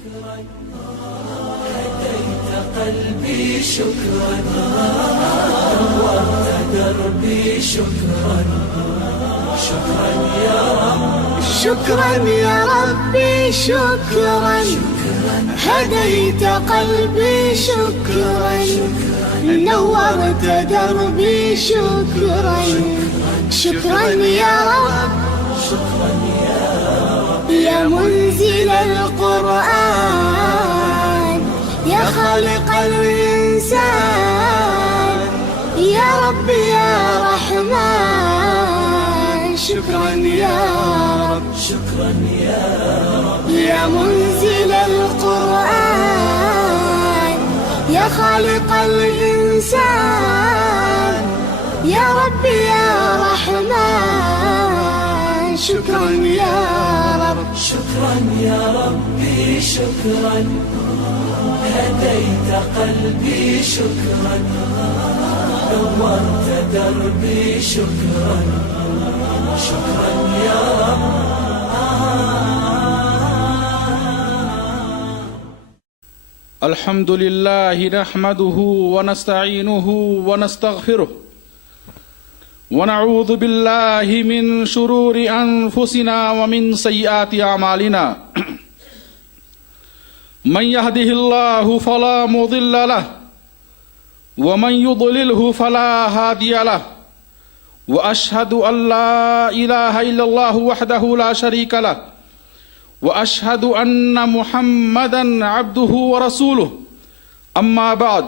شكرا هديت قلبي شكرا نورت دربي شكرا شكرا يا رب شكرا يا ربي شكرا هديت قلبي شكرا نورت دربي شكرا شكرا يا رب شكرا يا رب يا منزل القرآن يا خالق الإنسان يا رب يا رحمن شكرا يا رب شكرا يا رب يا منزل القرآن يا خالق الإنسان يا رب يا رحمن شكرا يا رب شكرا يا ربي شكرا هديت قلبي شكرا نورت دربي شكرا شكرا يا رب الحمد لله نحمده ونستعينه ونستغفره ونعوذ بالله من شرور أنفسنا ومن سيئات أعمالنا من يهده الله فلا مضل له ومن يضلله فلا هادي له وأشهد أن لا إله إلا الله وحده لا شريك له وأشهد أن محمدًا عبده ورسوله أما بعد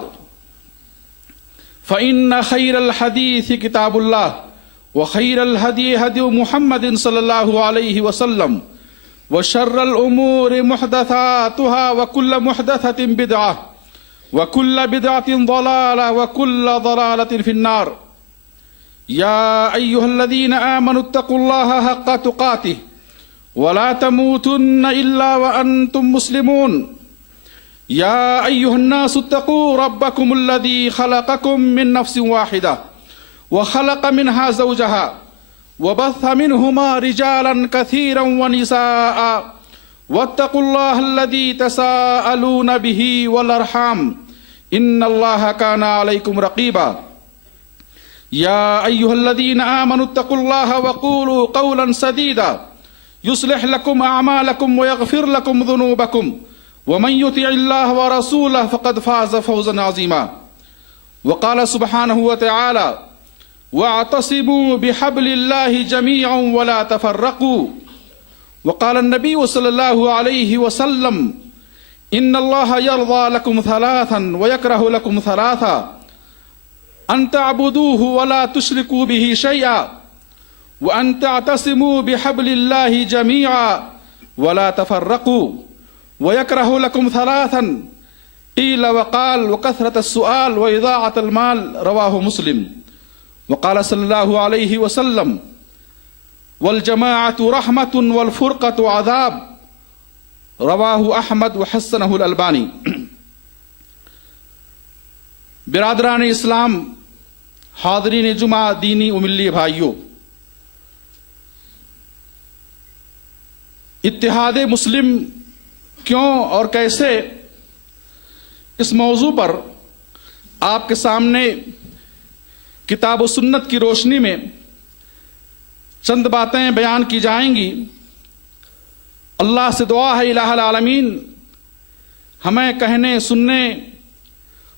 فإن خير الحديث كتاب الله وخير الهدي هدي محمد صلى الله عليه وسلم وشر الأمور محدثاتها وكل محدثة بدعة وكل بدعة ضلالة وكل ضلالة في النار يا أيها الذين آمنوا اتقوا الله حق تقاته ولا تموتن إلا وأنتم مسلمون يا أيها الناس اتقوا ربكم الذي خلقكم من نفس واحدة وخلق منها زوجها وبث منهما رجالا كثيرا ونساء واتقوا الله الذي تساءلون به والأرحام إن الله كان عليكم رقيبا يا أيها الذين آمنوا اتقوا الله وقولوا قولا سديدا يصلح لكم أعمالكم ويغفر لكم ذنوبكم ومن يطع الله ورسوله فقد فاز فوزا عظيما وقال سبحانه وتعالى واعتصموا بحبل الله جميعا ولا تفرقوا وقال النبي صلى الله عليه وسلم إن الله يرضى لكم ثلاثا ويكره لكم ثلاثا أن تعبدوه ولا تشركوا به شيئا وأن تعتصموا بحبل الله جميعا ولا تفرقوا ويكره لكم ثلاثا قيل وقال وكثرة السؤال وإضاعة المال رواه مسلم وقال صلى الله عليه وسلم والجماعة رحمة والفرقة عذاب رواه أحمد وحسنه الألباني برادران اسلام حاضرین جمعہ دینی و ملی بھائیوں، اتحاد مسلم کیوں اور کیسے، اس موضوع پر آپ کے سامنے کتاب و سنت کی روشنی میں چند باتیں بیان کی جائیں گی۔ اللہ سے دعا ہے الہ العالمین ہمیں کہنے، سننے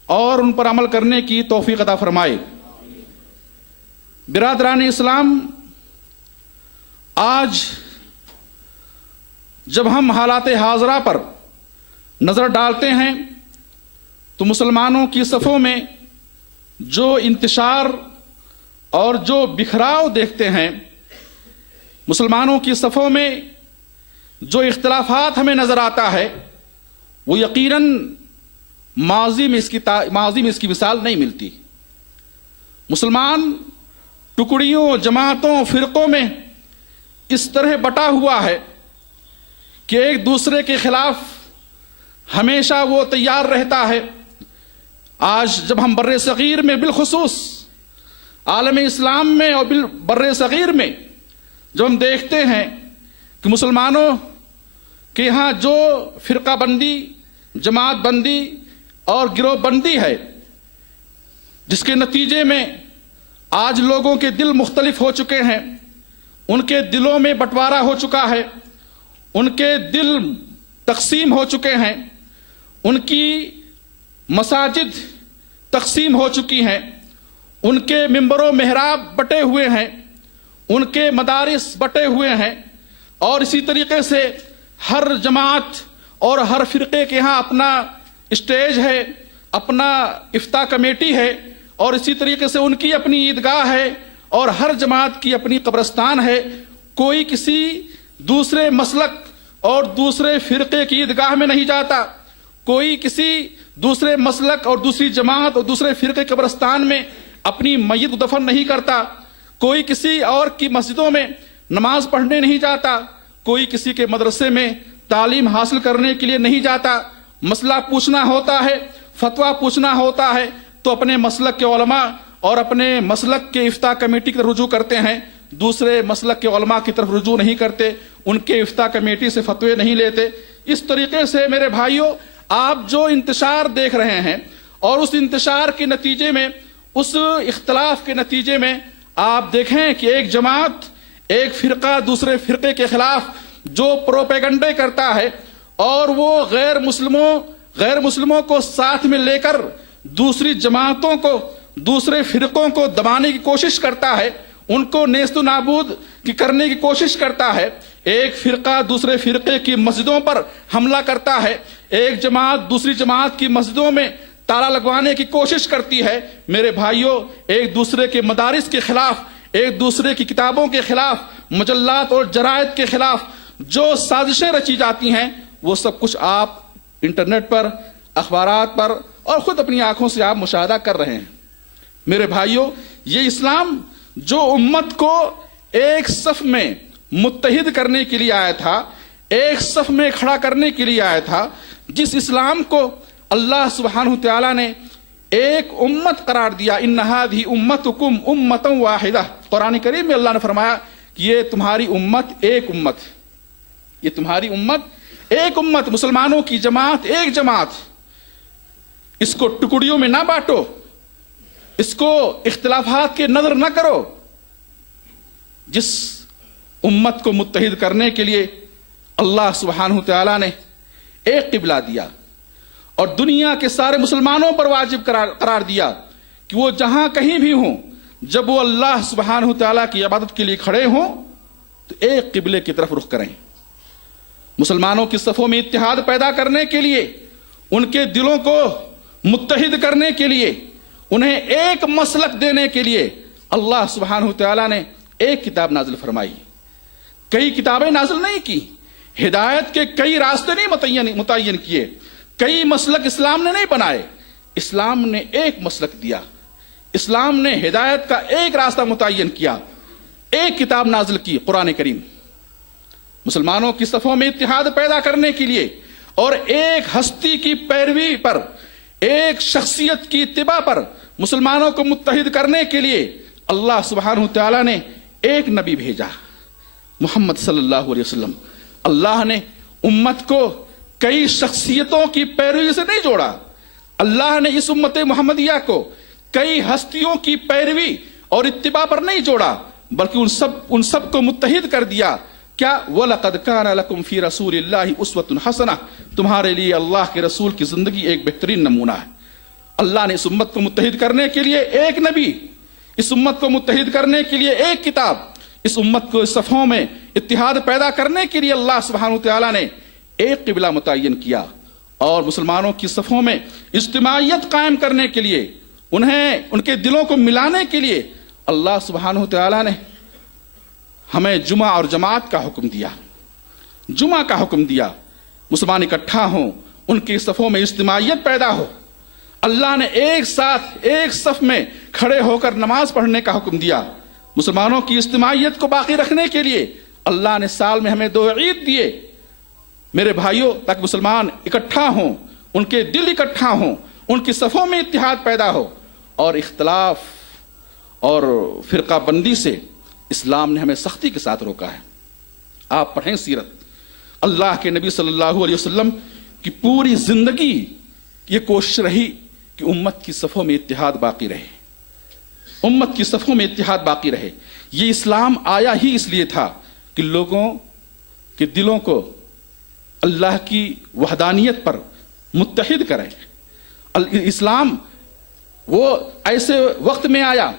اور ان پر عمل کرنے کی توفیق عطا فرمائے۔ برادران اسلام، آج جب ہم حالات حاضرہ پر نظر ڈالتے ہیں تو مسلمانوں کی صفوں میں جو انتشار اور جو بکھراؤ دیکھتے ہیں، مسلمانوں کی صفوں میں جو اختلافات ہمیں نظر آتا ہے، وہ یقیناً ماضی میں اس کی مثال نہیں ملتی۔ مسلمان ٹکڑیوں، جماعتوں، فرقوں میں اس طرح بٹا ہوا ہے کہ ایک دوسرے کے خلاف ہمیشہ وہ تیار رہتا ہے۔ آج جب ہم بر صغیر میں، بالخصوص عالم اسلام میں اور بر صغیر میں جب ہم دیکھتے ہیں کہ مسلمانوں کہ یہاں جو فرقہ بندی، جماعت بندی اور گروہ بندی ہے، جس کے نتیجے میں آج لوگوں کے دل مختلف ہو چکے ہیں، ان کے دلوں میں بٹوارا ہو چکا ہے، ان کے دل تقسیم ہو چکے ہیں، ان کی مساجد تقسیم ہو چکی ہیں، ان کے منبر و محراب بٹے ہوئے ہیں، ان کے مدارس بٹے ہوئے ہیں، اور اسی طریقے سے ہر جماعت اور ہر فرقے کے ہاں اپنا اسٹیج ہے، اپنا افتاء کمیٹی ہے، اور اسی طریقے سے ان کی اپنی عیدگاہ ہے، اور ہر جماعت کی اپنی قبرستان ہے۔ کوئی کسی دوسرے مسلک اور دوسرے فرقے کی عیدگاہ میں نہیں جاتا، کوئی کسی دوسرے مسلک اور دوسری جماعت اور دوسرے فرقے قبرستان میں اپنی میت کو دفن نہیں کرتا، کوئی کسی اور کی مسجدوں میں نماز پڑھنے نہیں جاتا، کوئی کسی کے مدرسے میں تعلیم حاصل کرنے کے لیے نہیں جاتا۔ مسئلہ پوچھنا ہوتا ہے، فتویٰ پوچھنا ہوتا ہے تو اپنے مسلک کے علماء اور اپنے مسلک کے افتاء کمیٹی کی طرف رجوع کرتے ہیں، دوسرے مسلک کے علماء کی طرف رجوع نہیں کرتے، ان کے افتاء کمیٹی سے فتوے نہیں لیتے۔ اس طریقے سے میرے بھائیوں، آپ جو انتشار دیکھ رہے ہیں اور اس انتشار کے نتیجے میں، اس اختلاف کے نتیجے میں آپ دیکھیں کہ ایک جماعت، ایک فرقہ دوسرے فرقے کے خلاف جو پروپیگنڈے کرتا ہے، اور وہ غیر مسلموں کو ساتھ میں لے کر دوسری جماعتوں کو، دوسرے فرقوں کو دبانے کی کوشش کرتا ہے، ان کو نیست و نابود کرنے کی کوشش کرتا ہے۔ ایک فرقہ دوسرے فرقے کی مسجدوں پر حملہ کرتا ہے، ایک جماعت دوسری جماعت کی مسجدوں میں تالا لگوانے کی کوشش کرتی ہے۔ میرے بھائیوں، ایک دوسرے کے مدارس کے خلاف، ایک دوسرے کی کتابوں کے خلاف، مجلات اور جرائد کے خلاف جو سازشیں رچی جاتی ہیں، وہ سب کچھ آپ انٹرنیٹ پر، اخبارات پر اور خود اپنی آنکھوں سے آپ مشاہدہ کر رہے ہیں۔ میرے بھائیوں، یہ اسلام جو امت کو ایک صف میں متحد کرنے کے لیے آیا تھا، ایک صف میں کھڑا کرنے کے لیے آیا تھا، جس اسلام کو اللہ سبحانہ تعالیٰ نے ایک امت قرار دیا، ان ھذہ امتکم امۃ واحدہ، قرآن کریم میں اللہ نے فرمایا کہ یہ تمہاری امت ایک امت ہے، یہ تمہاری امت ایک امت، مسلمانوں کی جماعت ایک جماعت۔ اس کو ٹکڑیوں میں نہ بانٹو، اس کو اختلافات کے نظر نہ کرو۔ جس امت کو متحد کرنے کے لیے اللہ سبحانہ تعالیٰ نے ایک قبلہ دیا اور دنیا کے سارے مسلمانوں پر واجب قرار دیا کہ وہ جہاں کہیں بھی ہوں، جب وہ اللہ سبحانہ تعالیٰ کی عبادت کے لیے کھڑے ہوں تو ایک قبلے کی طرف رخ کریں۔ مسلمانوں کی صفوں میں اتحاد پیدا کرنے کے لیے، ان کے دلوں کو متحد کرنے کے لیے، انہیں ایک مسلک دینے کے لیے اللہ سبحانہ تعالیٰ نے ایک کتاب نازل فرمائی، کئی کتابیں نازل نہیں کی، ہدایت کے کئی راستے نہیں متعین کیے، کئی مسلک اسلام نے نہیں بنائے، اسلام نے ایک مسلک دیا، اسلام نے ہدایت کا ایک راستہ متعین کیا، ایک کتاب نازل کی، قرآن کریم۔ مسلمانوں کی صفوں میں اتحاد پیدا کرنے کے لیے اور ایک ہستی کی پیروی پر، ایک شخصیت کی اتباع پر مسلمانوں کو متحد کرنے کے لیے اللہ سبحانہ تعالیٰ نے ایک نبی بھیجا، محمد صلی اللہ علیہ وسلم۔ اللہ نے امت کو کئی شخصیتوں کی پیروی سے نہیں جوڑا، اللہ نے اس امت محمدیہ کو کئی ہستیوں کی پیروی اور اتباع پر نہیں جوڑا، بلکہ ان سب کو متحد کر دیا۔ کیا وَلَقَدْ كَانَ لَكُمْ فِي رَسُولِ اللَّهِ أُسْوَةٌ حَسَنَةٌ، تمہارے لیے اللہ کے رسول کی زندگی ایک بہترین نمونہ ہے۔ اللہ نے اس امت کو متحد کرنے کے لیے ایک نبی، اس امت کو متحد کرنے کے لیے ایک کتاب، اس امت کو اس صفوں میں اتحاد پیدا کرنے کے لیے اللہ سبحانہ تعالیٰ نے ایک قبلہ متعین کیا، اور مسلمانوں کی صفوں میں اجتماعیت قائم کرنے کے لیے، انہیں ان کے دلوں کو ملانے کے لیے اللہ سبحانہ تعالیٰ نے ہمیں جمعہ اور جماعت کا حکم دیا، جمعہ کا حکم دیا، مسلمان اکٹھا ہوں، ان کی صفوں میں اجتماعیت پیدا ہو۔ اللہ نے ایک ساتھ ایک صف میں کھڑے ہو کر نماز پڑھنے کا حکم دیا۔ مسلمانوں کی اجتماعیت کو باقی رکھنے کے لیے اللہ نے سال میں ہمیں 2 عید دیے میرے بھائیوں، تاکہ مسلمان اکٹھا ہوں، ان کے دل اکٹھا ہوں، ان کی صفوں میں اتحاد پیدا ہو، اور اختلاف اور فرقہ بندی سے اسلام نے ہمیں سختی کے ساتھ روکا ہے۔ آپ پڑھیں سیرت، اللہ کے نبی صلی اللہ علیہ وسلم کی پوری زندگی یہ کوشش رہی کہ امت کی صفوں میں اتحاد باقی رہے، امت کی صفوں میں اتحاد باقی رہے۔ یہ اسلام آیا ہی اس لیے تھا کہ لوگوں کے دلوں کو اللہ کی وحدانیت پر متحد کرے۔ اسلام وہ ایسے وقت میں آیا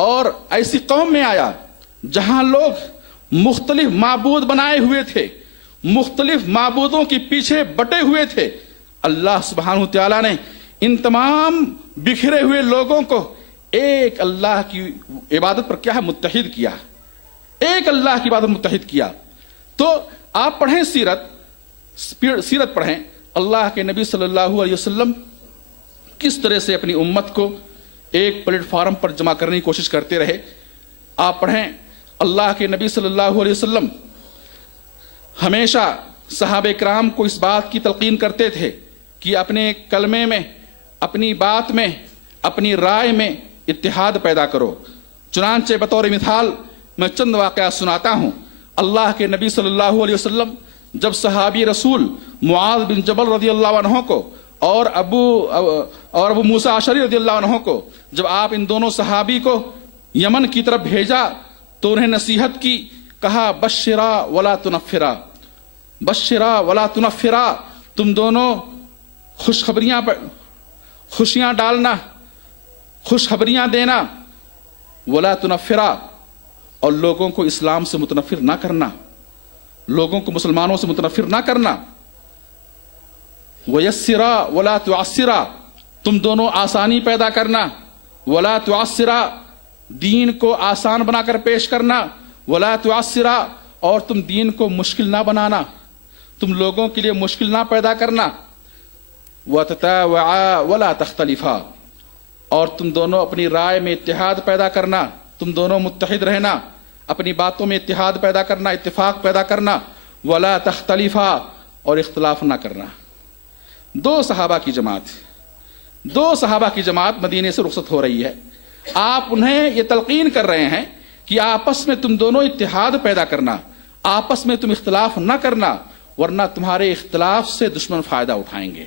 اور ایسی قوم میں آیا جہاں لوگ مختلف معبود بنائے ہوئے تھے، مختلف معبودوں کے پیچھے بٹے ہوئے تھے۔ اللہ سبحانہ تعالیٰ نے ان تمام بکھرے ہوئے لوگوں کو ایک اللہ کی عبادت پر کیا ہے متحد کیا، ایک اللہ کی عبادت متحد کیا۔ تو آپ پڑھیں سیرت پڑھیں، اللہ کے نبی صلی اللہ علیہ وسلم کس طرح سے اپنی امت کو ایک پلیٹ فارم پر جمع کرنے کی کوشش کرتے رہے۔ آپ پڑھیں اللہ کے نبی صلی اللہ علیہ وسلم ہمیشہ صحابہ کرام کو اس بات کی تلقین کرتے تھے کہ اپنے کلمے میں، اپنی بات میں، اپنی رائے میں اتحاد پیدا کرو۔ چنانچہ بطور مثال میں چند واقعات سناتا ہوں۔ اللہ کے نبی صلی اللہ علیہ وسلم جب صحابی رسول معاذ بن جبل رضی اللہ عنہ کو اور ابو موسیٰ اشعری رضی اللہ عنہ کو، جب آپ ان دونوں صحابی کو یمن کی طرف بھیجا تو انہیں نصیحت کی، کہا بشرا ولا تنفرا، بشرا ولا تنفرا، تم دونوں خوشیاں ڈالنا، خوشخبریاں دینا، ولا تنفرا، اور لوگوں کو اسلام سے متنفر نہ کرنا، لوگوں کو مسلمانوں سے متنفر نہ کرنا، ویسرا ولا تعسرا، تم دونوں آسانی پیدا کرنا، ولا تعسرا، دین کو آسان بنا کر پیش کرنا، ولا تعسرا، اور تم دین کو مشکل نہ بنانا، تم لوگوں کے لیے مشکل نہ پیدا کرنا، وتتاوعا ولا تختلفا، اور تم دونوں اپنی رائے میں اتحاد پیدا کرنا، تم دونوں متحد رہنا، اپنی باتوں میں اتحاد پیدا کرنا، اتفاق پیدا کرنا، ولا تختلفا، اور اختلاف نہ کرنا۔ دو صحابہ کی جماعت مدینے سے رخصت ہو رہی ہے، آپ انہیں یہ تلقین کر رہے ہیں کہ آپس میں تم دونوں اتحاد پیدا کرنا، آپس میں تم اختلاف نہ کرنا، ورنہ تمہارے اختلاف سے دشمن فائدہ اٹھائیں گے،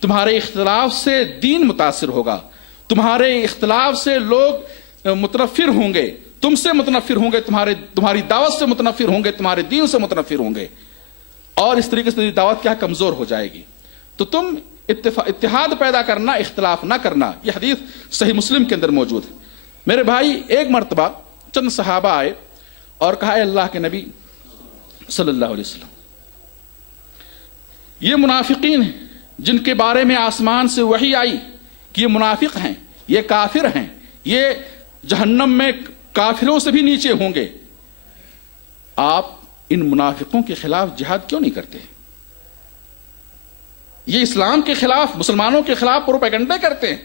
تمہارے اختلاف سے دین متاثر ہوگا، تمہارے اختلاف سے لوگ متنفر ہوں گے، تم سے متنفر ہوں گے، تمہاری دعوت سے متنفر ہوں گے، تمہارے دین سے متنفر ہوں گے، اور اس طریقے سے دعوت کیا کمزور ہو جائے گی۔ تو تم اتحاد پیدا کرنا، اختلاف نہ کرنا، یہ حدیث صحیح مسلم کے اندر موجود ہے۔ میرے بھائی، ایک مرتبہ چند صحابہ آئے اور کہا، اے اللہ کے نبی صلی اللہ علیہ وسلم، یہ منافقین ہیں جن کے بارے میں آسمان سے وحی آئی کہ یہ منافق ہیں، یہ کافر ہیں، یہ جہنم میں کافروں سے بھی نیچے ہوں گے، آپ ان منافقوں کے خلاف جہاد کیوں نہیں کرتے؟ یہ اسلام کے خلاف، مسلمانوں کے خلاف پروپیگنڈے کرتے ہیں،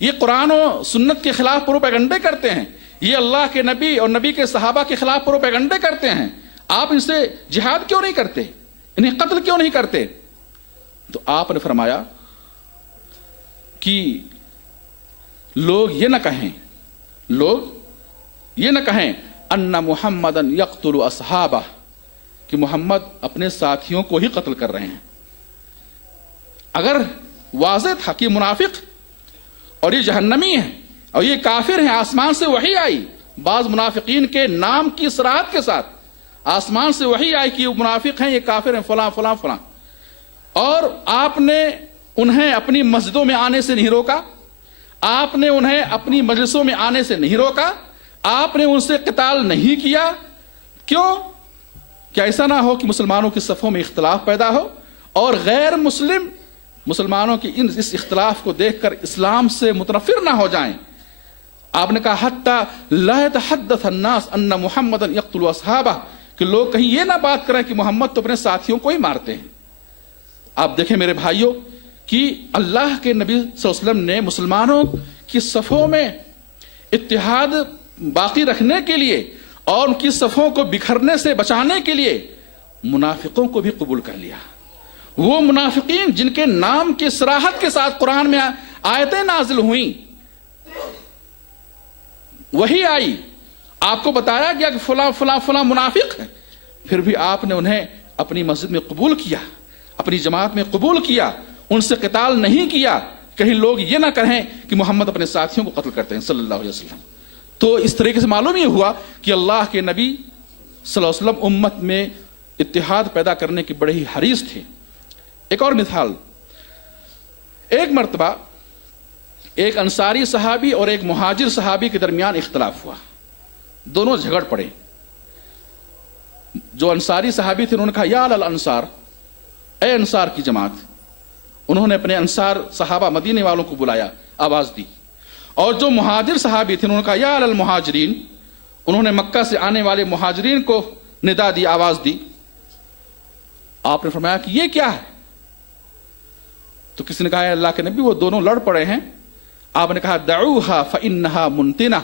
یہ قرآن و سنت کے خلاف پروپیگنڈے کرتے ہیں، یہ اللہ کے نبی اور نبی کے صحابہ کے خلاف پروپیگنڈے کرتے ہیں، آپ ان سے جہاد کیوں نہیں کرتے؟ انہیں قتل کیوں نہیں کرتے؟ تو آپ نے فرمایا کہ لوگ یہ نہ کہیں ان محمدن یقتل اصحابہ، کہ محمد اپنے ساتھیوں کو ہی قتل کر رہے ہیں۔ اگر واضح تھا کہ منافق اور یہ جہنمی ہیں اور یہ کافر ہیں، آسمان سے وحی آئی، بعض منافقین کے نام کی صراحت کے ساتھ آسمان سے وحی آئی کہ یہ منافق ہیں، یہ کافر ہیں، فلاں فلاں فلاں، اور آپ نے انہیں اپنی مسجدوں میں آنے سے نہیں روکا، آپ نے انہیں اپنی مجلسوں میں آنے سے نہیں روکا، آپ نے ان سے قتال نہیں کیا، کیوں؟ کہ ایسا نہ ہو کہ مسلمانوں کی صفوں میں اختلاف پیدا ہو اور غیر مسلم مسلمانوں کی اس اختلاف کو دیکھ کر اسلام سے متنفر نہ ہو جائیں۔ آپ نے کہا حتی لا يتحدث الناس ان محمدا یقتل اصحابہ، کہ لوگ کہیں یہ نہ بات کریں کہ محمد تو اپنے ساتھیوں کو ہی مارتے ہیں۔ آپ دیکھیں میرے بھائیوں کہ اللہ کے نبی صلی اللہ علیہ وسلم نے مسلمانوں کی صفوں میں اتحاد باقی رکھنے کے لیے اور ان کی صفوں کو بکھرنے سے بچانے کے لیے منافقوں کو بھی قبول کر لیا۔ وہ منافقین جن کے نام کی صراحت کے ساتھ قرآن میں آیتیں نازل ہوئیں، وہی آئی، آپ کو بتایا گیا کہ فلاں فلاں فلاں منافق ہے، پھر بھی آپ نے انہیں اپنی مسجد میں قبول کیا، اپنی جماعت میں قبول کیا، ان سے قتال نہیں کیا، کہیں لوگ یہ نہ کہیں کہ محمد اپنے ساتھیوں کو قتل کرتے ہیں صلی اللہ علیہ وسلم۔ تو اس طریقے سے معلوم یہ ہوا کہ اللہ کے نبی صلی اللہ علیہ وسلم امت میں اتحاد پیدا کرنے کے بڑے ہی حریص تھے۔ ایک اور مثال، ایک مرتبہ ایک انصاری صحابی اور ایک مہاجر صحابی کے درمیان اختلاف ہوا، دونوں جھگڑ پڑے۔ جو انصاری صحابی تھے انہوں نے کہا یا الانصار، اے انصار کی جماعت، انہوں نے اپنے انصار صحابہ مدینے والوں کو بلایا، آواز دی۔ اور جو مہاجر صحابی تھے انہوں نے کہا یا المہاجرین، انہوں نے مکہ سے آنے والے مہاجرین کو ندا دی، آواز دی۔ آپ نے فرمایا کہ یہ کیا ہے؟ تو کسی نے کہا ہے اللہ کے نبی وہ دونوں لڑ پڑے ہیں۔ آپ نے کہا دعوها فانها منتنہ،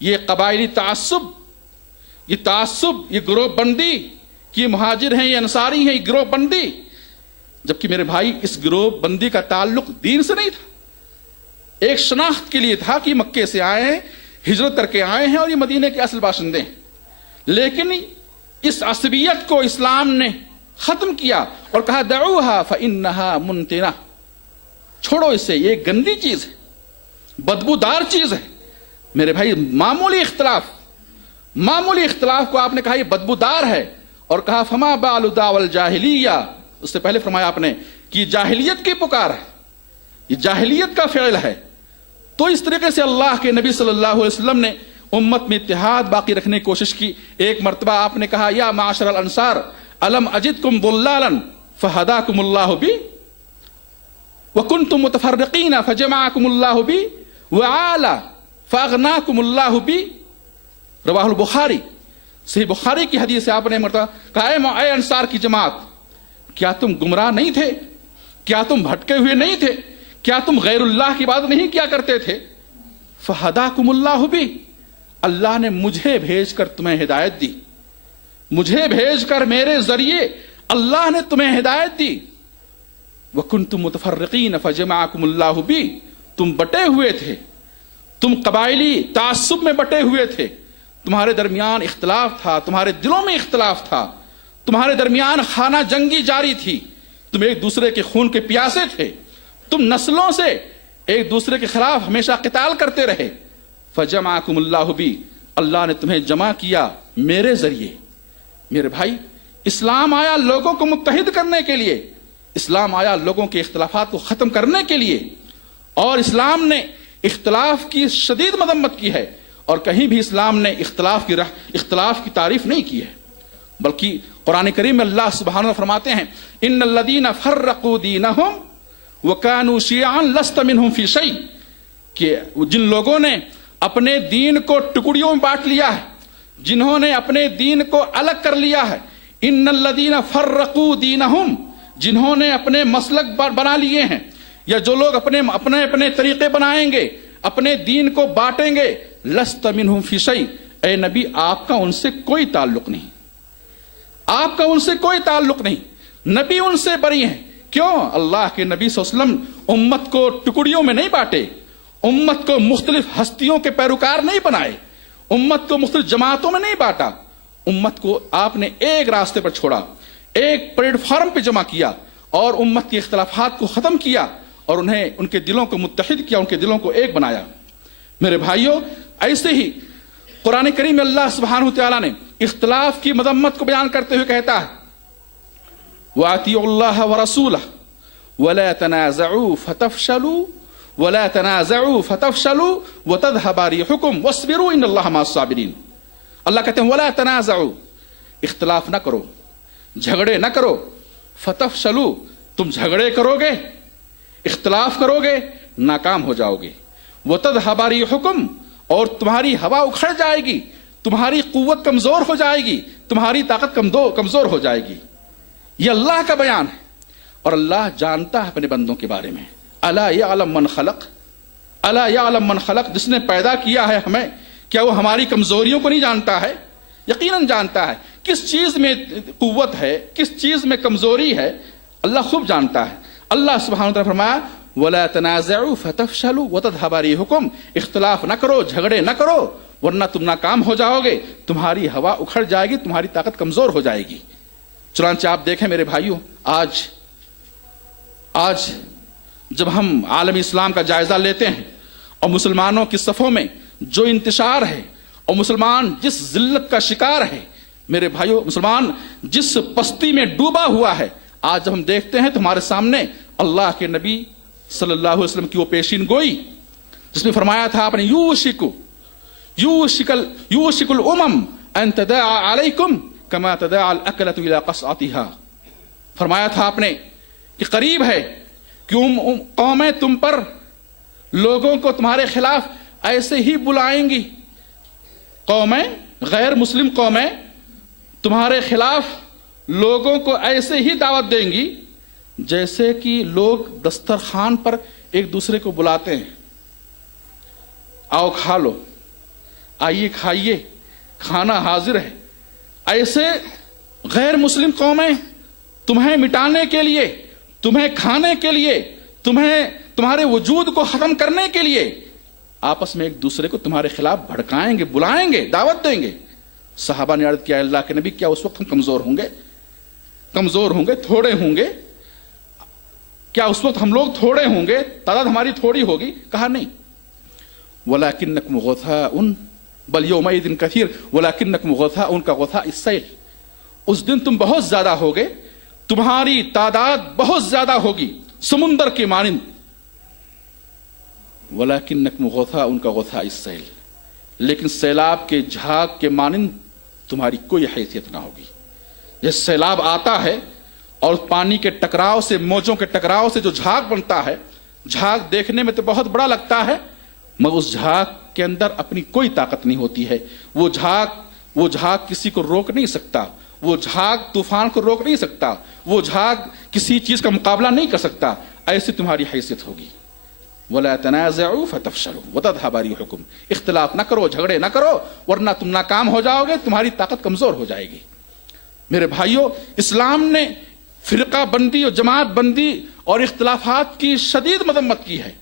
یہ قبائلی تعصب، یہ تعصب، یہ گروہ بندی کہ یہ مہاجر ہیں، یہ انصاری ہیں، یہ گروہ بندی، جبکہ میرے بھائی اس گروہ بندی کا تعلق دین سے نہیں تھا، ایک شناخت کے لیے تھا کہ مکے سے آئے ہیں، ہجرت کر کے آئے ہیں اور یہ مدینے کے اصل باشندے ہیں۔ لیکن اس عصبیت کو اسلام نے ختم کیا اور کہا دعوها فانها منتنہ، چھوڑو اسے، یہ گندی چیز ہے، بدبودار چیز ہے۔ میرے بھائی معمولی اختلاف کو آپ نے کہا یہ بدبودار ہے، اور کہا فما بال دعوی الجاہلیہ، اس سے پہلے فرمایا آپ نے کہ جاہلیت کی پکار ہے، یہ جاہلیت کا فعل ہے۔ تو اس طریقے سے اللہ کے نبی صلی اللہ علیہ وسلم نے امت میں اتحاد باقی رکھنے کی کوشش کی۔ ایک مرتبہ آپ نے کہا یا معاشر الانصار الم اجدکم ضلالا فہداکم اللہ بی وکنتم متفرقین فجمعکم اللہ بی وعالا فاغناکم اللہ بی، رواہ البخاری، صحیح بخاری کی حدیث سے آپ نے مرتبہ کہا اے انصار کی جماعت، کیا تم گمراہ نہیں تھے؟ کیا تم بھٹکے ہوئے نہیں تھے؟ کیا تم غیر اللہ کی بات نہیں کیا کرتے تھے؟ فہداکم اللہ بی، اللہ نے مجھے بھیج کر تمہیں ہدایت دی، مجھے بھیج کر میرے ذریعے اللہ نے تمہیں ہدایت دی۔ وَكُنْتُمْ مُتَفَرِّقِينَ فَجَمَعَكُمُ اللَّهُ بِي، تم بٹے ہوئے تھے، تم قبائلی تعصب میں بٹے ہوئے تھے، تمہارے درمیان اختلاف تھا، تمہارے دلوں میں اختلاف تھا، تمہارے درمیان خانہ جنگی جاری تھی، تم ایک دوسرے کے خون کے پیاسے تھے، تم نسلوں سے ایک دوسرے کے خلاف ہمیشہ قتال کرتے رہے۔ فَجَمَعَكُمُ اللَّهُ بِي، اللہ نے تمہیں جمع کیا میرے ذریعے۔ میرے بھائی اسلام آیا لوگوں کو متحد کرنے کے لیے، اسلام آیا لوگوں کے اختلافات کو ختم کرنے کے لیے، اور اسلام نے اختلاف کی شدید مذمت کی ہے، اور کہیں بھی اسلام نے اختلاف کی تعریف نہیں کی ہے، بلکہ قرآن کریم میں اللہ سبحانہ وتعالی فرماتے ہیں ان الذین فرقوا دینہم وکانوا شیعا لست منہم فی شیء، کہ جن لوگوں نے اپنے دین کو ٹکڑیوں میں بانٹ لیا ہے، جنہوں نے اپنے دین کو الگ کر لیا ہے، ان الذین فرقوا دینہم، جنہوں نے اپنے مسلک بنا لیے ہیں، یا جو لوگ اپنے طریقے بنائیں گے، اپنے دین کو بانٹیں گے، لست منہم فی شیء، اے نبی آپ کا ان سے کوئی تعلق نہیں، آپ کا ان سے کوئی تعلق نہیں، نبی ان سے بری ہیں۔ کیوں؟ اللہ کے نبی صلی اللہ علیہ وسلم امت کو ٹکڑیوں میں نہیں بانٹے، امت کو مختلف ہستیوں کے پیروکار نہیں بنائے، امت کو مختلف جماعتوں میں نہیں بانٹا، امت کو آپ نے ایک راستے پر چھوڑا، ایک پلیٹ فارم پہ جمع کیا، اور امت کے اختلافات کو ختم کیا، اور انہیں ان کے دلوں کو متحد کیا، ان کے دلوں کو ایک بنایا۔ میرے بھائیوں ایسے ہی قرآن کریم میں اللہ سبحانہ وتعالی نے اختلاف کی مذمت کو بیان کرتے ہوئے کہتا ہے وَأَطِيعُوا اللَّهَ وَرَسُولَهُ وَلَا تَنَازَعُوا فَتَفْشَلُوا وَلَا تَنَازَعُوا فَتَفْشَلُوا وَتَذْهَبَ رِيحُكُمْ وَاصْبِرُوا إِنَّ اللَّهَ مَعَ الصَّابِرِينَ۔ اللہ کہتے ہیں وَلَا تَنَازَعُوا، اختلاف نہ کرو، جھگڑے نہ کرو، فَتَفْشَلُوا، تم جھگڑے کرو گے، اختلاف کرو گے، ناکام ہو جاؤ گے، وَتَذْهَبَ رِيحُكُمْ، اور تمہاری ہوا اکھڑ جائے گی، تمہاری قوت کمزور ہو جائے گی، تمہاری طاقت کمزور ہو جائے گی۔ یہ اللہ کا بیان ہے، اور اللہ جانتا ہے اپنے بندوں کے بارے میں۔ الا یعلم من خلق، الا یعلم من خلق، جس نے پیدا کیا ہے ہمیں، کیا وہ ہماری کمزوریوں کو نہیں جانتا ہے؟ یقیناً جانتا ہے، کس چیز میں قوت ہے، کس چیز میں کمزوری ہے، اللہ خوب جانتا ہے۔ اللہ سبحانہ وتعالی فرمایا وَلَا تَنَازَعُوا فَتَفْشَلُوا وَتَذْهَبَ رِيحُكُمْ، اختلاف نہ کرو، جھگڑے نہ کرو، ورنہ تم ناکام ہو جاؤ گے، تمہاری ہوا اکھڑ جائے گی، تمہاری طاقت کمزور ہو جائے گی۔ چنانچہ آپ دیکھیں میرے بھائیوں، آج جب ہم عالم اسلام کا جائزہ لیتے ہیں اور مسلمانوں کی صفوں میں جو انتشار ہے اور مسلمان جس ذلت کا شکار ہے، میرے بھائیوں مسلمان جس پستی میں ڈوبا ہوا ہے، آج جب ہم دیکھتے ہیں تو ہمارے سامنے اللہ کے نبی صلی اللہ علیہ وسلم کی وہ پیشین گوئی جس میں فرمایا تھا آپ نے یوشک الامم ان تداعى علیکم کما تداعى الاکلۃ الی قصعتها، فرمایا تھا آپ نے کہ قریب ہے کہ قومیں تم پر لوگوں کو تمہارے خلاف ایسے ہی بلائیں گی، قومیں غیر مسلم قومیں تمہارے خلاف لوگوں کو ایسے ہی دعوت دیں گی جیسے کہ لوگ دسترخوان پر ایک دوسرے کو بلاتے ہیں، آؤ کھا لو، آئیے کھائیے، کھانا حاضر ہے۔ ایسے غیر مسلم قومیں تمہیں مٹانے کے لیے، تمہیں کھانے کے لیے، تمہارے وجود کو ختم کرنے کے لیے آپس میں ایک دوسرے کو تمہارے خلاف بھڑکائیں گے، بلائیں گے، دعوت دیں گے۔ صحابہ نے عرض کیا اللہ کے نبی کیا اس وقت ہم کمزور ہوں گے، تھوڑے ہوں گے؟ کیا اس وقت ہم لوگ تھوڑے ہوں گے، تعداد ہماری تھوڑی ہوگی؟ کہا نہیں، وَلَكِنَّكُمْ غُثَاءٌ بل یومئذ کثیر ولکنکم غثاء کا غثاء السیل، اس دن تم بہت زیادہ ہوگے، تمہاری تعداد بہت زیادہ ہوگی سمندر کے مانند، ولکنکم غثاء کا غثاء السیل، لیکن سیلاب کے جھاگ کے مانند تمہاری کوئی حیثیت نہ ہوگی۔ یہ سیلاب آتا ہے اور پانی کے ٹکراؤ سے، موجوں کے ٹکراؤ سے جو جھاگ بنتا ہے، جھاگ دیکھنے میں تو بہت بڑا لگتا ہے مگر اس جھاگ کے اندر اپنی کوئی طاقت نہیں ہوتی ہے، وہ جھاگ کسی کو روک نہیں سکتا، وہ جھاگ طوفان کو روک نہیں سکتا، وہ جھاگ کسی چیز کا مقابلہ نہیں کر سکتا، ایسی تمہاری حیثیت ہوگی۔ وَلَا تَنَازَعُوا فَتَفْشَلُوا وَتَذْهَبَ رِيحُكُمْ، اختلاف نہ کرو، جھگڑے نہ کرو، ورنہ تم ناکام ہو جاؤ گے، تمہاری طاقت کمزور ہو جائے گی۔ میرے بھائیوں، اسلام نے فرقہ بندی اور جماعت بندی اور اختلافات کی شدید مذمت کی ہے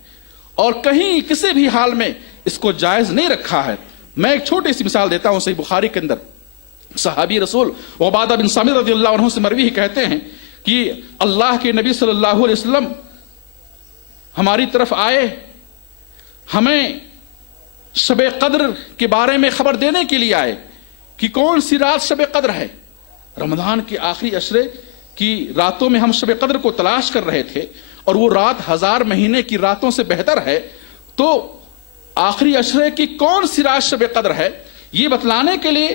اور کہیں کسی بھی حال میں اس کو جائز نہیں رکھا ہے۔ میں ایک چھوٹی سی مثال دیتا ہوں، صحیح بخاری کے اندر صحابی رسول عبادہ بن صامت رضی اللہ عنہ سے مروی کہتے ہیں کہ اللہ کے نبی صلی اللہ علیہ وسلم ہماری طرف آئے، ہمیں شب قدر کے بارے میں خبر دینے کے لیے آئے کہ کون سی رات شب قدر ہے۔ رمضان کے آخری عشرے کی راتوں میں ہم شب قدر کو تلاش کر رہے تھے اور وہ رات 1000 مہینے کی راتوں سے بہتر ہے، تو آخری عشرے کی کون سی رات شب قدر ہے یہ بتلانے کے لیے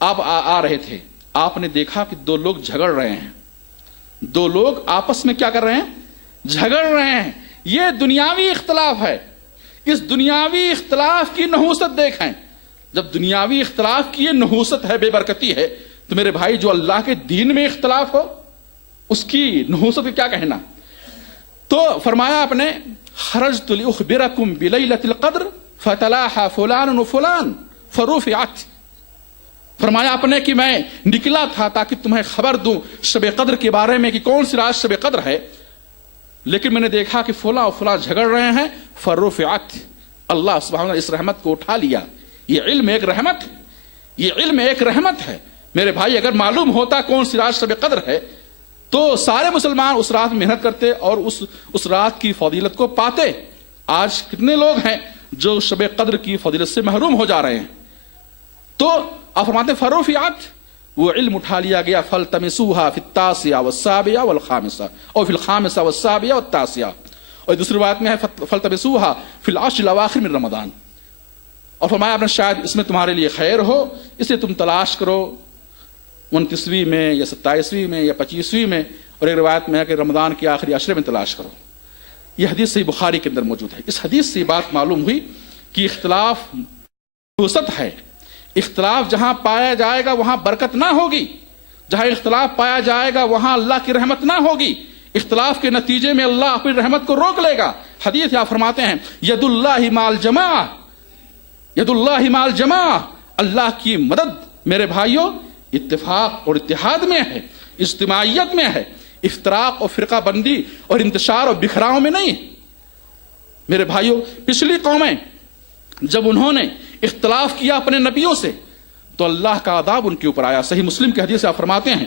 آپ آ رہے تھے۔ آپ نے دیکھا کہ 2 لوگ جھگڑ رہے ہیں، 2 لوگ آپس میں کیا کر رہے ہیں؟ جھگڑ رہے ہیں۔ یہ دنیاوی اختلاف ہے۔ اس دنیاوی اختلاف کی نحوست دیکھیں، جب دنیاوی اختلاف کی یہ نحوست ہے، بے برکتی ہے، تو میرے بھائی جو اللہ کے دین میں اختلاف ہو اس کی نحوست کا کیا کہنا۔ تو فرمایا آپ نے خرجت لأخبركم بليلة القدر فتلاحى فلان وفلان فرفعت، فرمایا آپ نے کہ میں نکلا تھا تاکہ تمہیں خبر دوں شب قدر کے بارے میں کہ کون سی رات شب قدر ہے، لیکن میں نے دیکھا کہ فلاں و فلاں جھگڑ رہے ہیں، فرفعت، اللہ سبحانہ اس رحمت کو اٹھا لیا۔ یہ علم ایک رحمت، یہ علم ایک رحمت ہے۔ میرے بھائی اگر معلوم ہوتا کون سی رات شب قدر ہے تو سارے مسلمان اس رات میں محنت کرتے اور اس رات کی فضیلت کو پاتے۔ آج کتنے لوگ ہیں جو شب قدر کی فضیلت سے محروم ہو جا رہے ہیں۔ تو آپ فرماتے فرفعت، وہ علم اٹھا لیا گیا، فَالْتَمِسُوهَا فِي التَّاسِعَةِ وَالسَّابِعَةِ وَالْخَامِسَةِ اور فی الخامسہ والسابعہ والتاسعہ، اور دوسری بات میں ہے فَالْتَمِسُوهَا فِي الْعَشْرِ الْأَوَاخِرِ مِن رمضان، اور فرمایا آپ نے شاید اس میں تمہارے لیے خیر ہو، اسے تم تلاش کرو 29ویں میں یا 27ویں میں یا 25ویں میں، اور ایک روایت میں ہے کہ رمضان کے آخری عشرے میں تلاش کرو۔ یہ حدیث صحیح بخاری کے اندر موجود ہے۔ اس حدیث سے بات معلوم ہوئی کہ اختلاف وسط ہے، اختلاف جہاں پایا جائے گا وہاں برکت نہ ہوگی، جہاں اختلاف پایا جائے گا وہاں اللہ کی رحمت نہ ہوگی، اختلاف کے نتیجے میں اللہ اپنی رحمت کو روک لے گا۔ حدیث یہاں فرماتے ہیں ید اللہ مع الجماعہ، ید اللہ مع الجماعہ، اللہ کی مدد میرے بھائیوں اتفاق اور اتحاد میں ہے، اجتماعیت میں ہے، افتراق اور فرقہ بندی اور انتشار اور بکھراؤ میں نہیں۔ میرے بھائیوں پچھلی قومیں جب انہوں نے اختلاف کیا اپنے نبیوں سے تو اللہ کا عذاب ان کے اوپر آیا۔ صحیح مسلم کی حدیث سے آپ فرماتے ہیں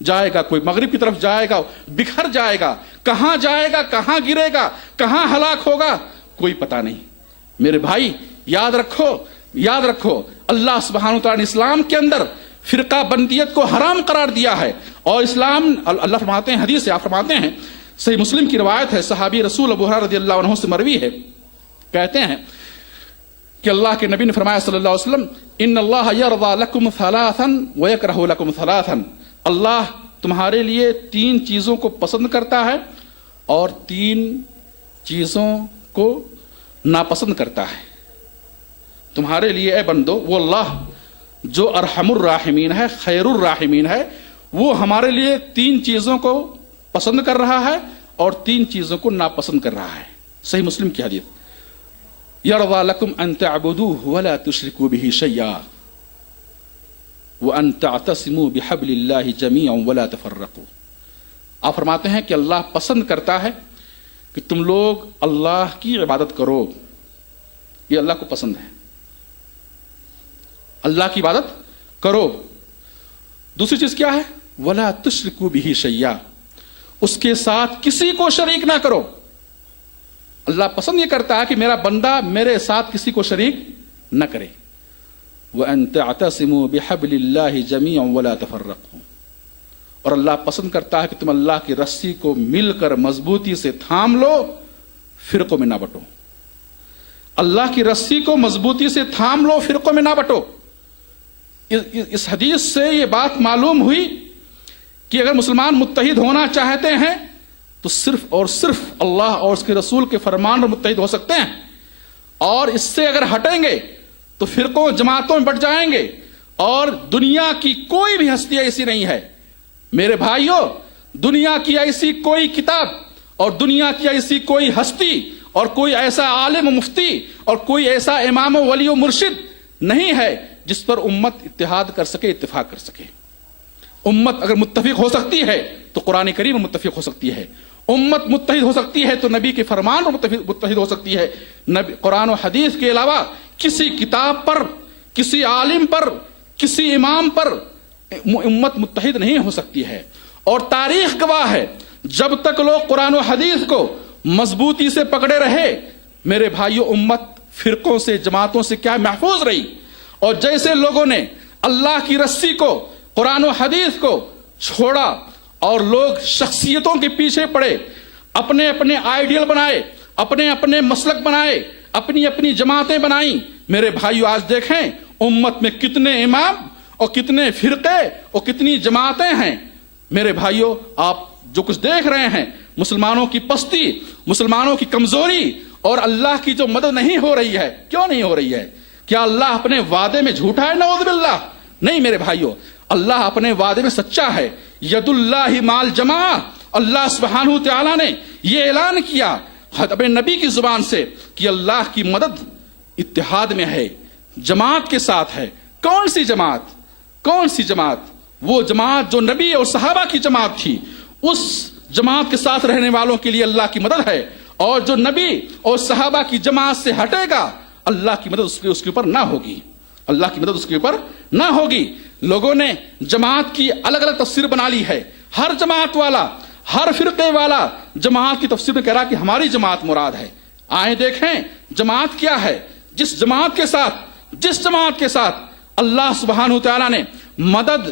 جائے گا, کوئی مغرب کی طرف جائے گا, بکھر جائے گا, کہاں جائے گا, کہاں گرے گا, کہاں ہلاک ہوگا, کوئی پتہ نہیں. میرے بھائی یاد رکھو اللہ سبحانہ وتعالی نے اسلام کے اندر فرقہ بندیت کو حرام قرار دیا ہے. اور اسلام, اللہ فرماتے ہیں, حدیث سے آپ فرماتے ہیں, صحیح مسلم کی روایت ہے, صحابی رسول ابو ہریرہ رضی اللہ عنہ سے مروی ہے, کہتے ہیں کہ اللہ کے نبی نے فرمایا صلی اللہ علیہ وسلم, ان اللہ یرضی لکم ثلاثا ویکرہ لکم ثلاثا, اللہ تمہارے لیے 3 چیزوں کو پسند کرتا ہے اور 3 چیزوں کو ناپسند کرتا ہے. تمہارے لیے اے بندو, وہ اللہ جو ارحم الراحمین ہے, خیر الراحمین ہے, وہ ہمارے لیے 3 چیزوں کو پسند کر رہا ہے اور 3 چیزوں کو ناپسند کر رہا ہے. صحیح مسلم کی حدیث, یرضی لکم ان تعبدوہ ولا تشرکوا بہ شیئا وان تعتصموا بحبل اللہ جمیعا ولا تفرقوا. آپ فرماتے ہیں کہ اللہ پسند کرتا ہے کہ تم لوگ اللہ کی عبادت کرو. یہ اللہ کو پسند ہے, اللہ کی عبادت کرو. دوسری چیز کیا ہے, ولا تشرکوا بہ شیئا, اس کے ساتھ کسی کو شریک نہ کرو. اللہ پسند یہ کرتا ہے کہ میرا بندہ میرے ساتھ کسی کو شریک نہ کرے. وَأَن تَعْتَصِمُوا بِحَبْلِ اللَّهِ جَمِيعًا وَلَا تَفَرَّقُوا, اور اللہ پسند کرتا ہے کہ تم اللہ کی رسی کو مل کر مضبوطی سے تھام لو, فرقوں میں نہ بٹو. اللہ کی رسی کو مضبوطی سے تھام لو, فرقوں میں نہ بٹو. اس حدیث سے یہ بات معلوم ہوئی کہ اگر مسلمان متحد ہونا چاہتے ہیں تو صرف اور صرف اللہ اور اس کے رسول کے فرمان پر متحد ہو سکتے ہیں, اور اس سے اگر ہٹیں گے تو فرقوں جماعتوں میں بٹ جائیں گے. اور دنیا کی کوئی بھی ہستی ایسی نہیں ہے میرے بھائیوں, دنیا کی ایسی کوئی کتاب اور دنیا کی ایسی کوئی ہستی اور کوئی ایسا عالم و مفتی اور کوئی ایسا امام و ولی و مرشد نہیں ہے جس پر امت اتحاد کر سکے, اتفاق کر سکے. امت اگر متفق ہو سکتی ہے تو قرآن کریم متفق ہو سکتی ہے, امت متحد ہو سکتی ہے تو نبی کے فرمان پر متحد ہو سکتی ہے. قرآن و حدیث کے علاوہ کسی کتاب پر, کسی عالم پر, کسی امام پر امت متحد نہیں ہو سکتی ہے. اور تاریخ گواہ ہے, جب تک لوگ قرآن و حدیث کو مضبوطی سے پکڑے رہے میرے بھائیوں, امت فرقوں سے, جماعتوں سے کیا محفوظ رہی. اور جیسے لوگوں نے اللہ کی رسی کو, قرآن و حدیث کو چھوڑا اور لوگ شخصیتوں کے پیچھے پڑے, اپنے اپنے آئیڈیل بنائے, اپنے اپنے مسلک بنائے, اپنی اپنی جماعتیں بنائیں, میرے بھائیو آج دیکھیں امت میں کتنے امام اور کتنے فرقے اور کتنی جماعتیں ہیں. میرے بھائیو آپ جو کچھ دیکھ رہے ہیں, مسلمانوں کی پستی, مسلمانوں کی کمزوری اور اللہ کی جو مدد نہیں ہو رہی ہے. کیوں نہیں ہو رہی ہے؟ کیا اللہ اپنے وعدے میں جھوٹا ہے؟ نعوذ باللہ. نہیں میرے بھائیو, اللہ اپنے وعدے میں سچا ہے. ید اللہ مال جماع, اللہ سبحانہ تعالیٰ نے یہ اعلان کیا اپنے نبی کی زبان سے کہ اللہ کی مدد اتحاد میں ہے, جماعت کے ساتھ ہے. کون سی جماعت؟ کون سی جماعت؟ وہ جماعت جو نبی اور صحابہ کی جماعت تھی. اس جماعت کے ساتھ رہنے والوں کے لیے اللہ کی مدد ہے, اور جو نبی اور صحابہ کی جماعت سے ہٹے گا اللہ کی مدد اس کے اوپر نہ ہوگی, اللہ کی مدد اس کے اوپر نہ ہوگی. لوگوں نے جماعت کی الگ الگ تفسیر بنا لی ہے. ہر جماعت والا, ہر فرقے والا جماعت کی تفسیر میں کہہ رہا کہ ہماری جماعت مراد ہے. آئیں دیکھیں جماعت کیا ہے. جس جماعت کے ساتھ اللہ سبحانہ تعالیٰ نے مدد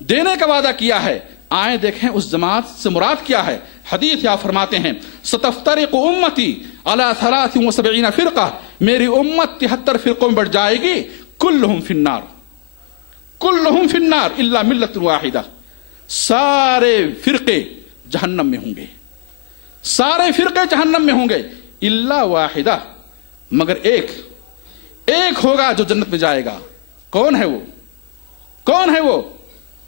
دینے کا وعدہ کیا ہے, آئیں دیکھیں اس جماعت سے مراد کیا ہے. حدیث یا فرماتے ہیں ستفترق امتی علی 73 فرقہ, میری امت 73 فرقوں میں بٹ جائے گی, کلہم فی النار, کلہم فی النار الا ملت واحدہ, سارے فرقے جہنم میں ہوں گے, سارے فرقے جہنم میں ہوں گے, الا واحدہ, مگر ایک ہوگا جو جنت میں جائے گا. کون ہے وہ؟ کون ہے وہ؟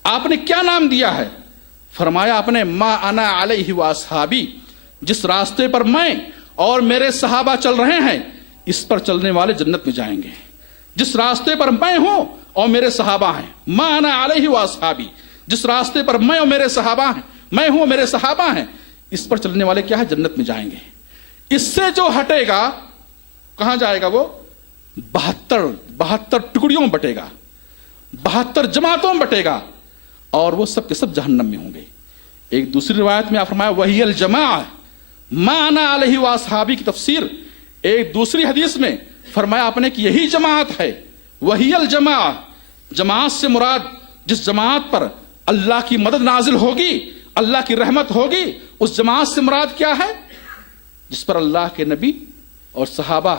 آپ نے کیا نام دیا ہے؟ فرمایا آپ نے ما انا علیہ واصحابی, جس راستے پر میں اور میرے صحابہ چل رہے ہیں اس پر چلنے والے جنت میں جائیں گے. جس راستے پر میں ہوں اور میرے صحابہ ہیں, ما انا علیہ واصحابی, جس راستے پر میں اور میرے صحابہ ہیں, میں ہوں میرے صحابہ ہیں, اس پر چلنے والے کیا ہے؟ جنت میں جائیں گے. اس سے جو ہٹے گا کہاں جائے گا؟ وہ 72 ٹکڑیوں میں بٹے گا, 72 جماعتوں میں بٹے گا. اور وہ سب کے سب جہنم میں ہوں گے. ایک دوسری روایت میں آپ فرمایا وہی الجماع ما انا علیہ واصحابی کی تفسیر. ایک دوسری حدیث میں فرمایا آپ نے کہ یہی جماعت ہے. وہی الجماع، جماعت سے مراد جس جماعت پر اللہ کی مدد نازل ہوگی، اللہ کی رحمت ہوگی، اس جماعت سے مراد کیا ہے؟ جس پر اللہ کے نبی اور صحابہ،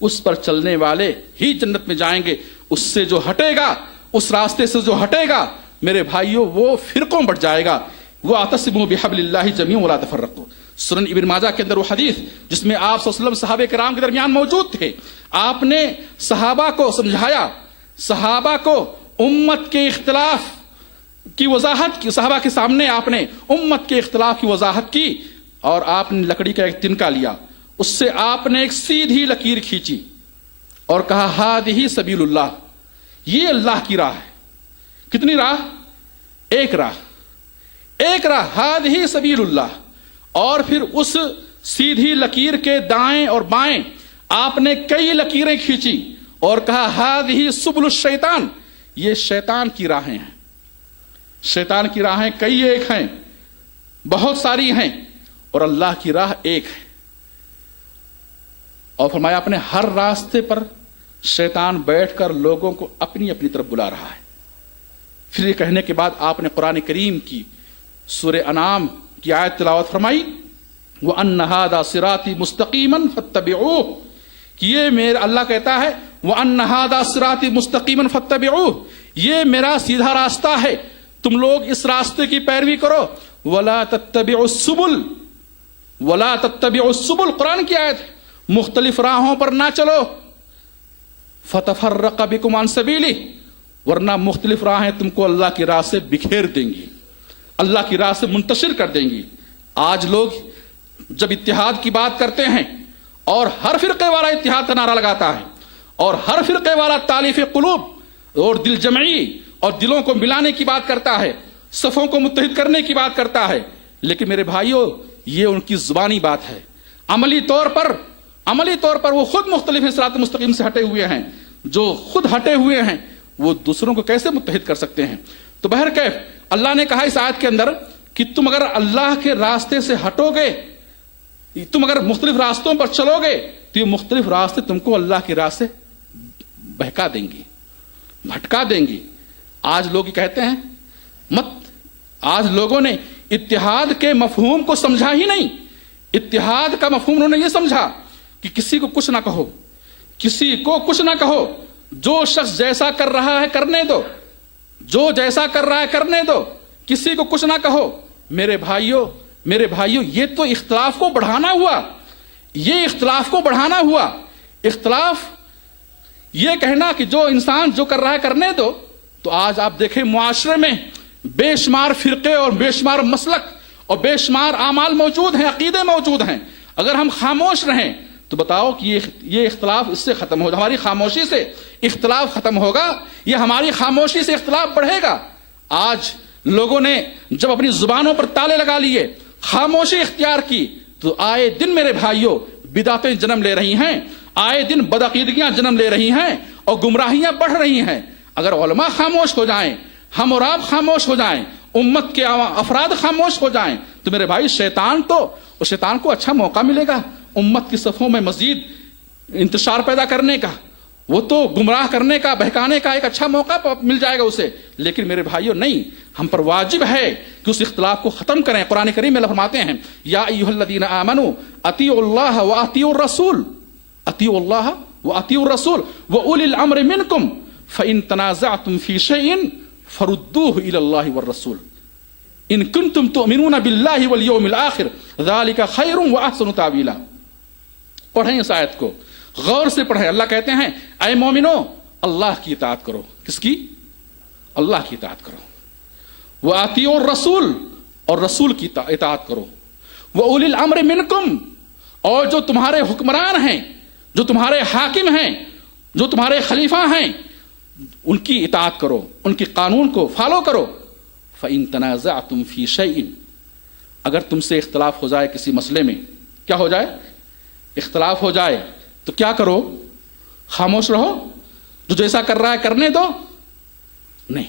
اس پر چلنے والے ہی جنت میں جائیں گے. اس سے جو ہٹے گا، اس راستے سے جو ہٹے گا میرے بھائیوں وہ فرقوں بٹ جائے گا. وہ اعتصموا بحبل اللہ جميعا ولا تفرقوا. سنن ابن ماجہ کے اندر وہ حدیث جس میں آپ صلی اللہ علیہ وسلم صحابہ کرام کے درمیان موجود تھے. آپ نے صحابہ کو سمجھایا، صحابہ کو امت کے اختلاف کی وضاحت کی. صحابہ کے سامنے آپ نے امت کے اختلاف کی وضاحت کی اور آپ نے لکڑی کا ایک تنکا لیا، اس سے آپ نے ایک سیدھی لکیر کھینچی اور کہا ہذہ سبیل اللہ، یہ اللہ کی راہ ہے. کتنی راہ؟ ایک راہ، ایک راہ، ہذہ سبیل اللہ. اور پھر اس سیدھی لکیر کے دائیں اور بائیں آپ نے کئی لکیریں کھینچی اور کہا ہذہ سبل الشیطان، یہ شیطان کی راہیں ہیں. شیطان کی راہیں کئی ایک ہیں، بہت ساری ہیں، اور اللہ کی راہ ایک ہے. اور فرمایا اپنے ہر راستے پر شیطان بیٹھ کر لوگوں کو اپنی اپنی طرف بلا رہا ہے. پھر یہ کہنے کے بعد آپ نے قرآن کریم کی سورہ انعام کی آیت تلاوت فرمائی وَأَنَّ هَذَا صِرَاطِي مُسْتَقِيمًا فَاتَّبِعُوهُ، کہ یہ میرا، اللہ کہتا ہے وَأَنَّ هَذَا صِرَاطِي مُسْتَقِيمًا فَاتَّبِعُوهُ، یہ میرا سیدھا راستہ ہے، تم لوگ اس راستے کی پیروی کرو. وَلَا تَتَّبِعُوا السُّبُلَ، وَلَا تَتَّبِعُوا السُّبُلَ، قرآن کی آیت ہے، مختلف راہوں پر نہ چلو. فَتَفَرَّقَ بِكُمْ عَنْ سَبِيلِهِ، ورنہ مختلف راہیں تم کو اللہ کی راہ سے بکھیر دیں گی، اللہ کی راہ سے منتشر کر دیں گی. آج لوگ جب اتحاد کی بات کرتے ہیں اور ہر فرقے والا اتحاد کا نعرہ لگاتا ہے اور ہر فرقے والا تالیف قلوب اور دل جمعی اور دلوں کو ملانے کی بات کرتا ہے، صفوں کو متحد کرنے کی بات کرتا ہے، لیکن میرے بھائیوں یہ ان کی زبانی بات ہے. عملی طور پر وہ خود مختلف ہیں، صراط مستقیم سے ہٹے ہوئے ہیں. جو خود ہٹے ہوئے ہیں وہ دوسروں کو کیسے متحد کر سکتے ہیں؟ تو بہرکیف اللہ نے کہا اس آیت کے اندر کہ تم اگر اللہ کے راستے سے ہٹو گے، تم اگر مختلف راستوں پر چلو گے تو یہ مختلف راستے تم کو اللہ کی راہ سے بہکا دیں گی، بھٹکا دیں گی. آج لوگ یہ کہتے ہیں آج لوگوں نے اتحاد کے مفہوم کو سمجھا ہی نہیں. اتحاد کا مفہوم انہوں نے یہ سمجھا کہ کسی کو کچھ نہ کہو، کسی کو کچھ نہ کہو، جو شخص جیسا کر رہا ہے کرنے دو، جو جیسا کر رہا ہے کرنے دو، کسی کو کچھ نہ کہو. میرے بھائیوں یہ تو اختلاف کو بڑھانا ہوا، یہ اختلاف کو بڑھانا ہوا. اختلاف یہ کہنا کہ جو انسان جو کر رہا ہے کرنے دو. تو آج آپ دیکھیں معاشرے میں بے شمار فرقے اور بے شمار مسلک اور بے شمار اعمال موجود ہیں، عقیدے موجود ہیں. اگر ہم خاموش رہیں تو بتاؤ کہ یہ اختلاف اس سے ختم ہوگا، ہماری خاموشی سے اختلاف ختم ہوگا یا ہماری خاموشی سے اختلاف بڑھے گا؟ آج لوگوں نے جب اپنی زبانوں پر تالے لگا لیے، خاموشی اختیار کی، تو آئے دن میرے بھائیوں بدعتیں جنم لے رہی ہیں، آئے دن بدعقیدگیاں جنم لے رہی ہیں اور گمراہیاں بڑھ رہی ہیں. اگر علماء خاموش ہو جائیں، ہم اور آپ خاموش ہو جائیں، امت کے افراد خاموش ہو جائیں، تو میرے بھائی شیطان کو اچھا موقع ملے گا امت کی صفوں میں مزید انتشار پیدا کرنے کا. وہ تو گمراہ کرنے کا، بہکانے کا ایک اچھا موقع مل جائے گا اسے. لیکن میرے بھائیوں نہیں، ہم پر واجب ہے کہ اس اختلاف کو ختم کریں. قرآن کریم میں اللہ فرماتے ہیں یا ایھا الذین آمنوا اطیعوا اللہ واطیعوا الرسول، اطیعوا اللہ واطیعوا الرسول واولی الامر منکم فان تنازعتم فی شیء فردوه الی اللہ والرسول ان کنتم تؤمنون باللہ والیوم الآخر ذلک خیر واحسن تاویلا. پڑھیں اس آیت کو، غور سے پڑھیں. اللہ کہتے ہیں اے مومنو اللہ کی اطاعت کرو. کس کی؟ اللہ کی اطاعت کرو. وَأَطِيعُوا الرَّسُولَ، اور رسول کی اطاعت کرو. وَأُولِي الْأَمْرِ مِنْكُمْ، اور جو تمہارے حکمران ہیں، جو تمہارے حاکم ہیں، جو تمہارے خلیفہ ہیں، ان کی اطاعت کرو، ان کی قانون کو فالو کرو. فَإِن تَنَازَعْتُمْ فِي شَيْءٍ، اگر تم سے اختلاف ہو جائے کسی مسئلے میں، کیا ہو جائے؟ اختلاف ہو جائے تو کیا کرو؟ خاموش رہو؟ جو جیسا کر رہا ہے کرنے دو؟ نہیں.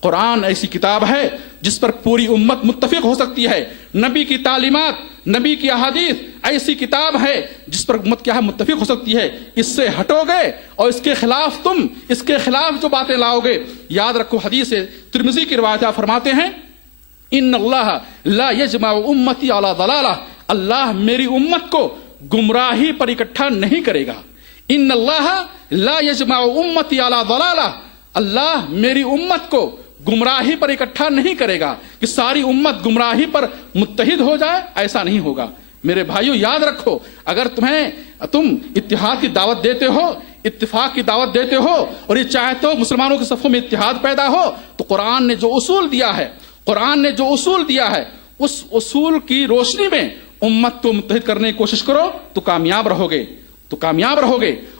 قرآن ایسی کتاب ہے جس پر پوری امت متفق ہو سکتی ہے. نبی کی تعلیمات، نبی کی احادیث ایسی کتاب ہے جس پر امت کیا ہے متفق ہو سکتی ہے. اس سے ہٹو گے اور اس کے خلاف جو باتیں لاؤ گے، یاد رکھو حدیث ترمذی کی روایت فرماتے ہیں ان اللہ لا یجمع امتی علی ضلالہ، اللہ میری امت کو گمراہی پر اکٹھا نہیں کرے گا. ان اللہ لا یجمع امتی علی ضلالہ، اللہ میری امت کو گمراہی پر اکٹھا نہیں کرے گا کہ ساری امت گمراہی پر متحد ہو جائے، ایسا نہیں ہوگا. میرے بھائیو یاد رکھو، اگر تم اتحاد کی دعوت دیتے ہو، اتفاق کی دعوت دیتے ہو اور یہ چاہتے ہو مسلمانوں کے صفوں میں اتحاد پیدا ہو، تو قرآن نے جو اصول دیا ہے اس اصول کی روشنی میں امت کو متحد کرنے کی کوشش کرو تو کامیاب رہو گے.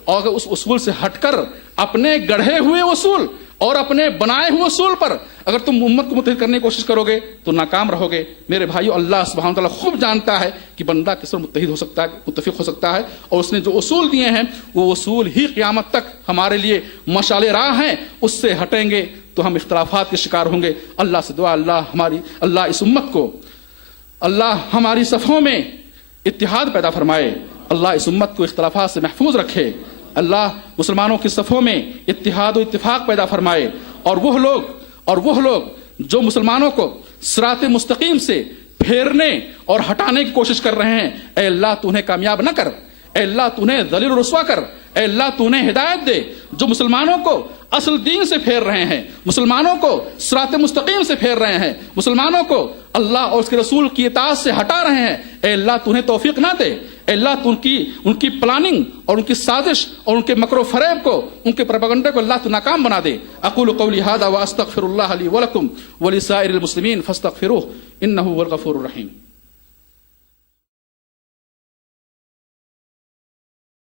اور اگر اس اصول سے ہٹ کر اپنے گڑھے ہوئے اصول اور اپنے بنائے ہوئے اصول پر اگر تم امت کو متحد کرنے کی کوشش کرو گے تو ناکام رہو گے. میرے بھائیو، اللہ سبحانہ وتعالی خوب جانتا ہے کہ بندہ کس طرح متحد ہو سکتا ہے، متفق ہو سکتا ہے، اور اس نے جو اصول دیے ہیں وہ اصول ہی قیامت تک ہمارے لیے مشعل راہ ہیں. اس سے ہٹیں گے تو ہم اختلافات کے شکار ہوں گے. اللہ سے دعا، اللہ اس امت کو، اللہ ہماری صفوں میں اتحاد پیدا فرمائے، اللہ اس امت کو اختلافات سے محفوظ رکھے، اللہ مسلمانوں کی صفوں میں اتحاد و اتفاق پیدا فرمائے. اور وہ لوگ جو مسلمانوں کو صراط مستقیم سے پھیرنے اور ہٹانے کی کوشش کر رہے ہیں، اے اللہ تو انہیں کامیاب نہ کر، اے اللہ تو انہیں ذلیل و رسوا کر، اے اللہ تو انہیں ہدایت دے. جو مسلمانوں کو اصل دین سے پھیر رہے ہیں، مسلمانوں کو صراط مستقیم سے پھیر رہے ہیں، مسلمانوں کو اللہ اور اس کے رسول کی اطاعت سے ہٹا رہے ہیں، اے اللہ تو انہیں توفیق نہ دے. اے اللہ تو ان کی پلاننگ اور ان کی سازش اور ان کے مکر و فریب کو، ان کے پروپیگنڈے کو اللہ تو ناکام بنا دے. اقول قولی ھذا واستغفر اللہ لی ولکم ولسائر المسلمین فاستغفروہ انہ هو الغفور الرحیم.